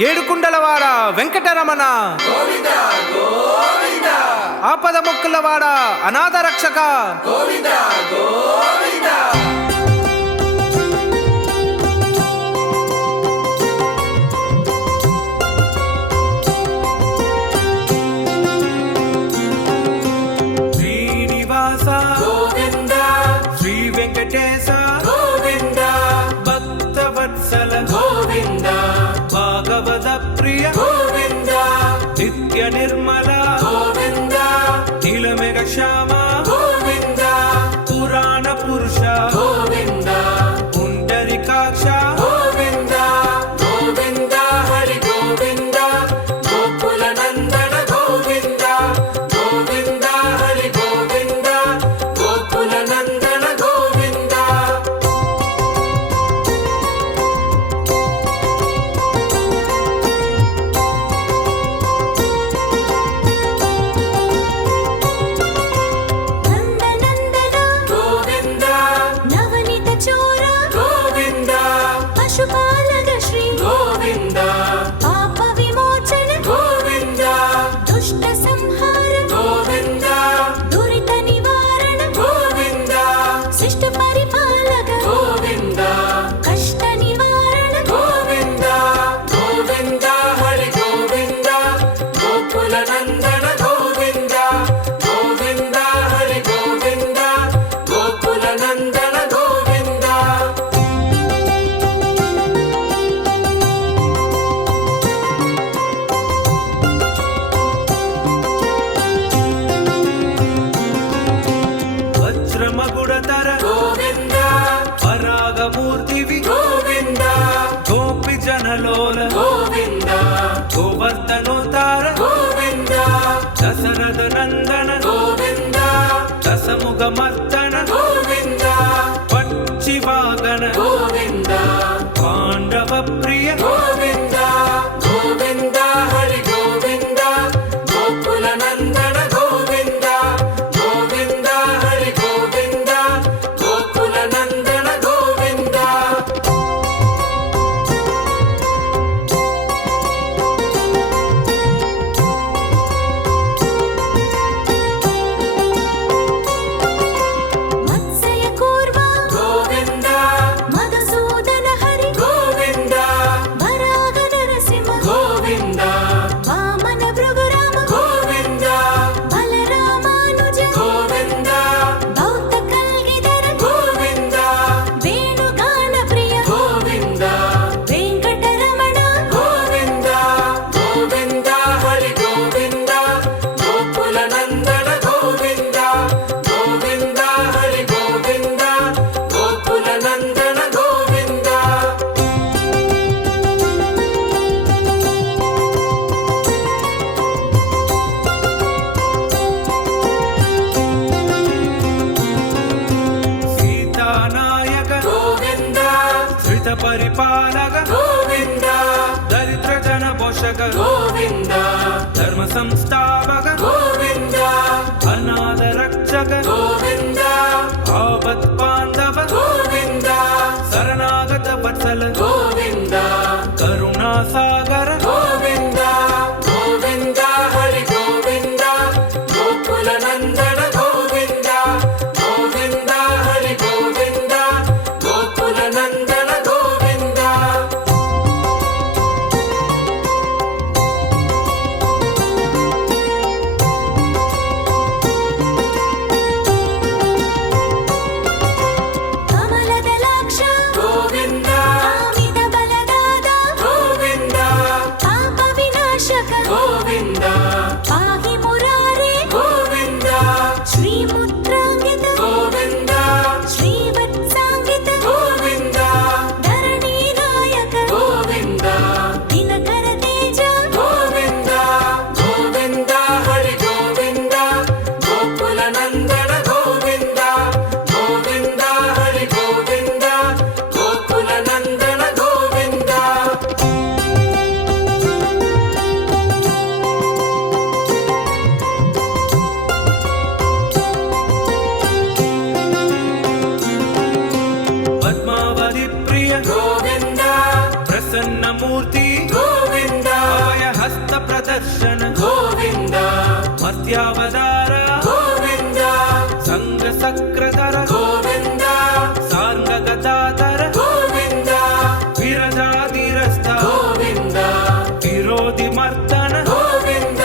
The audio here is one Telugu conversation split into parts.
ఏడుకుండలవాడ వెంకటరమణ గోవింద గోవింద ఆపద మొక్కులవాడ అనాథ రక్షక గోవింద గోవింద శ్రీనివాస గోవింద శ్రీ వెంకటేశ గోవింద భక్తవత్సల గోవింద భాగవత ప్రియ గోవింద నిత్య నిర్మల గోవింద నీలమేఘ శ్యామ గోవింద పురాణ పురుష గోవింద పుండరీకాక్ష గోవింద గోవింద హరి గోవింద గోకుల నందన గోవింద గోవింద హరి గోవింద గోకుల నందన గోవింద నందనందన గోవింద నవనీత చోర గోవింద పశుపాలక శ్రీ గోవింద పాప విమోచన గోవింద దుష్ట సంహార గోవింద దురిత నివారణ గోవింద శిష్ట పరిపాలక గోవింద కష్ట నివారణ గోవింద గోవింద హరి గోవింద గోకుల నందన గోవింద గోవింద హరి గోవింద గోకుల నందన గోవింద వజ్రమగుడతర గోవింద పరాగమూర్తివి గోవింద గోపి జనలోల గోవింద గోవర్ధనోతార గోవింద దశరథ నందన గోవింద దశముఖ మర్దన గోవింద పక్షివాగన గోవింద పాండవ ప్రియ గోవింద గోవింద హరి గోవింద గోకుల నందన గోవింద గోవింద హరి గోవింద గోకుల నందన గోవింద మత్స్య కూర్మ గోవింద మధుసూదన హరి గోవింద వరాగ నరసింహ గోవింద వామన భృగురామ గోవింద బలరామానుజ గోవింద భౌత కల్గిధర గోవింద వేణుగాన ప్రియ గోవింద వెంకటరమణ గోవింద గోవింద హరి గోవింద గోకుల నందన గోవింద గోవింద హరి గోవింద గోకుల నందన గోవింద సీతానాయక గోవింద శ్రిత పరిపాలక గోవింద దరిద్ర జన పోషక గోవింద ధర్మ సంస్థాపక గోవింద అనాథ రక్షక గోవింద ఆపత్ బాంధవ గోవింద శరణాగత వత్సల గోవింద కరుణా సాగర గోవింద గోవింద హరి గోవింద గోకుల నందన గోవింద గోవింద హరి గోవింద గోకుల నందన గోవింద కమలదలాక్ష గోవింద కామిత బలదాద గోవింద ಸತ್ಯಾವತಾರ ಗೋವಿಂದ ಸಂಘ ಸಕ್ರಧರ ಗೋವಿಂದ ಸಾಂಗ ಗದಾಧರ ಗೋವಿಂದ ವಿರಜಾಧಿರಸ್ಥ ಗೋವಿಂದ ವಿರೋಧಿ ಮರ್ದನ ಗೋವಿಂದ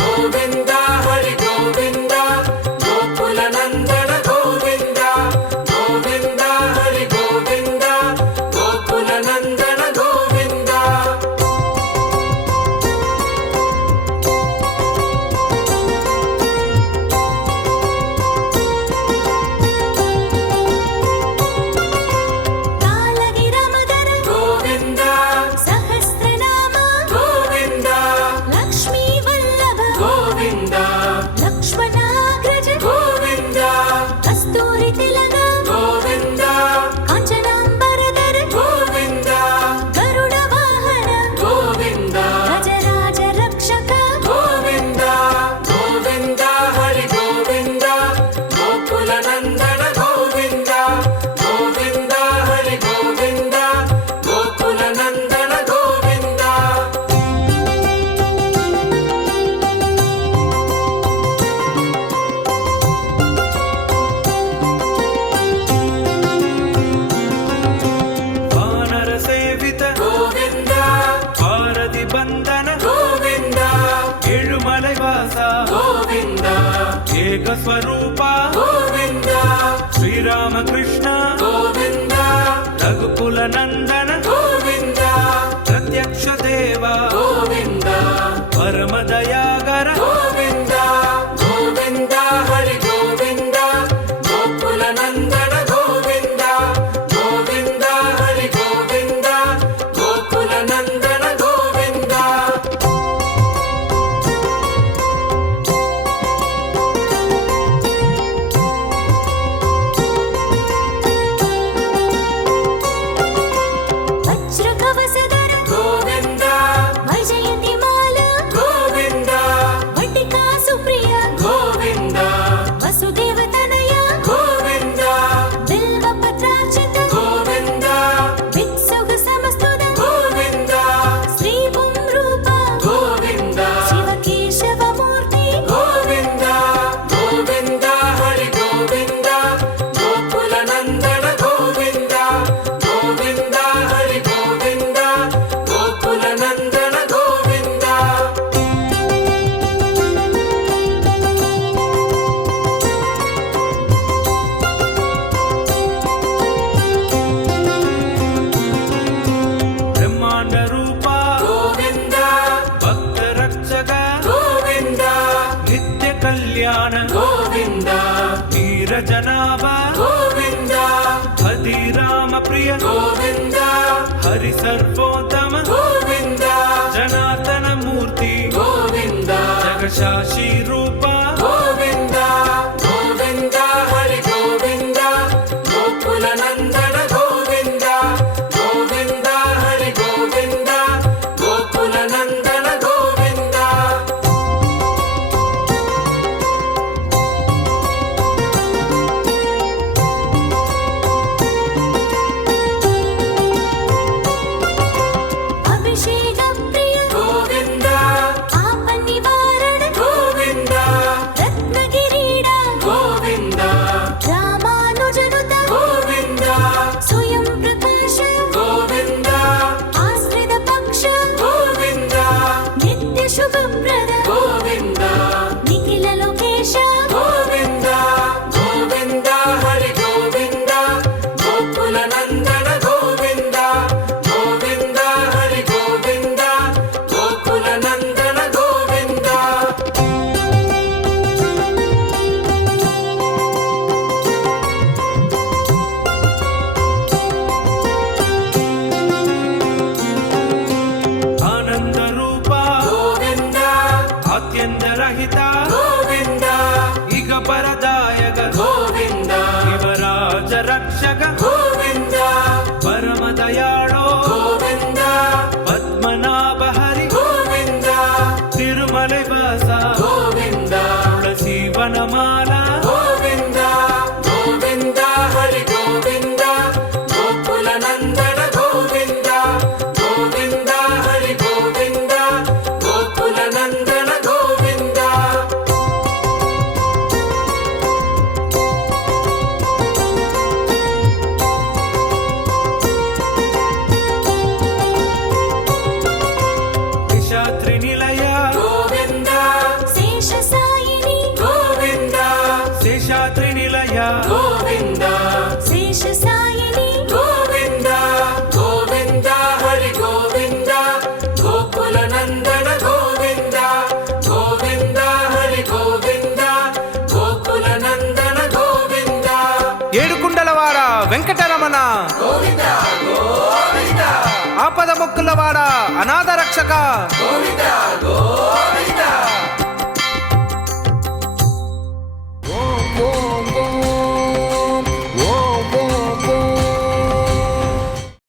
ಗೋವಿಂದ ಹರಿ ಗೋವಿಂದ ಗೋಕುಲ ನಂದನ ಗೋವಿಂದ ಗೋವಿಂದ ಹರಿ ಗೋವಿಂದ ಗೋಕುಲ ನಂದನ ಗೋವಿಂದ ಕಾಲಗಿರಮದರ ಗೋವಿಂದ ಸಹಸ್ರನಾಮ ಗೋವಿಂದ ಲಕ್ಷ್ಮೀ ವಲ್ಲಭ ಗೋವಿಂದ ಲಕ್ಷ್ಮಣಾಗ್ರಜ ಗೋವಿಂದ ಕಸ್ತೂರಿ ತಿಲಕ ಗೋವಿಂದ ಕಾಂಚನಾಂಬರಧರ ಗೋವಿಂದ ಗರುಡ ವಾಹನ ಗೋವಿಂದ ಗಜರಾಜ ರಕ್ಷಕ ಗೋವಿಂದ ಗೋವಿಂದ ಹರಿ ಗೋವಿಂದ ಗೋಕುಲ ನಂದನ ಗೋವಿಂದ ಗೋವಿಂದ ಹರಿ ಗೋವಿಂದ ಗೋಕುಲ ನಂದನ ಗೋವಿಂದ ವಾನರ ಸೇವಿತ ಗೋವಿಂದ ಭಾರತಿ ಬಂಧನ ಗೋವಿಂದ ಏಳುಮಲೆ ವಾಸ ಗೋವಿಂದ ಏಕ ಸ್ವರೂಪ ಗೋವಿಂದ ಶ್ರೀರಾಮಕೃಷ್ಣ ಗೋವಿಂದ ರಘುಕುಲ ನಂದನ ಗೋವಿಂದ ಪ್ರತ್ಯಕ್ಷ ದೇವ ಗೋವಿಂದ ಪರಮ ದಯಾಗರ ಗೋವಿಂದ ಗೋವಿಂದ ಹರಿ ಗೋವಿಂದ ಗೋಕುಲ ನಂದನ ಗೋವಿಂದ ಗೋವಿಂದ ಹರಿ ಗೋವಿಂದ ಗೋಕುಲ ನಂದನ ಗೋವಿಂದ ವಜ್ರ ಕವಸಧರ ಗೋವಿಂದ ವೈಜಯಂತಿ ಮಾಲ ಗೋವಿಂದ ವಟಿಕಾ ಸುಪ್ರಿಯ ಗೋವಿಂದ ವಸುದೇವ ತನಯ ಗೋವಿಂದ ಬಿಲ್ವ ಪತ್ರಾರ್ಚಿತ ಗೋವಿಂದ ವಿಕ್ಸುಗ ಸಮಸ್ತುತ ಗೋವಿಂದ ಶ್ರೀ ಪುಂ ರೂಪ ಗೋವಿಂದ ಶಿವಕೇಶವ ಮೂರ್ತಿ ಗೋವಿಂದ ಗೋವಿಂದ ಹರಿ ಗೋವಿಂದ ಗೋಕುಲ ನಂದನ ಗೋವಿಂದ ಗೋವಿಂದ ಹರಿ ಗೋವಿಂದ ಗೋಕುಲ ನಂದನ ಗೋವಿಂದ ಬ್ರಹ್ಮಾಂಡ ರೂಪ ಗೋವಿಂದ ಭಕ್ತ ರಕ್ಷಕ ಗೋವಿಂದ ನಿತ್ಯ ಕಲ್ಯಾಣ ಗೋವಿಂದ ನೀರಜನಾಭ ಗೋವಿಂದ ಹದಿರಾಮ ಪ್ರಿಯ ಗೋವಿಂದ ಹರಿ ಸರ್ವೋತ್ತಮ ಗೋವಿಂದ ಜನಾರ್ದನ ಮೂರ್ತಿ ಗೋವಿಂದ ಜಗಶಾಶಿ ರೂಪ ಗೋವಿಂದ ಗೋವಿಂದ ಹರಿ ಗೋವಿಂದ ಗೋಕುಲ ನಂದನ ಗೋವಿಂದ ಗೋವಿಂದ ಹರಿ ಗೋವಿಂದ ಗೋಕುಲ ನಂದನ ಗೋವಿಂದ ಅಭಿಷೇಕ ಪ್ರಿಯ ಗೋವಿಂದ ಆಪ ನಿವಾರಣ ಗೋವಿಂದ ರತ್ನಗಿರೀಡ ಗೋವಿಂದ ರಾಮಾನುಜನುತ ಗೋವಿಂದ ಸ್ವಯಂ ಪ್ರಕಾಶ ಗೋವಿಂದ ಆಶ್ರಿತ ಪಕ್ಷ ಗೋವಿಂದ ನಿತ್ಯ ಶುಭಪ್ರದ ಗೋವಿಂದ ನಿಖಿಲ ಲೋಕೇಶ ಗೋವಿಂದ ಗೋವಿಂದ ಹರಿ ಗೋವಿಂದ ಗೋಕುಲ ನಂದನ ಗೋವಿಂದ ಗೋವಿಂದ ಹರಿ ಗೋವಿಂದ ಗೋಕುಲ ನಂದನ ಗೋವಿಂದ ಆನಂದ ರೂಪ ಗೋವಿಂದ మొక్కులవాడ అనాథ రక్షక గోవింద గోవింద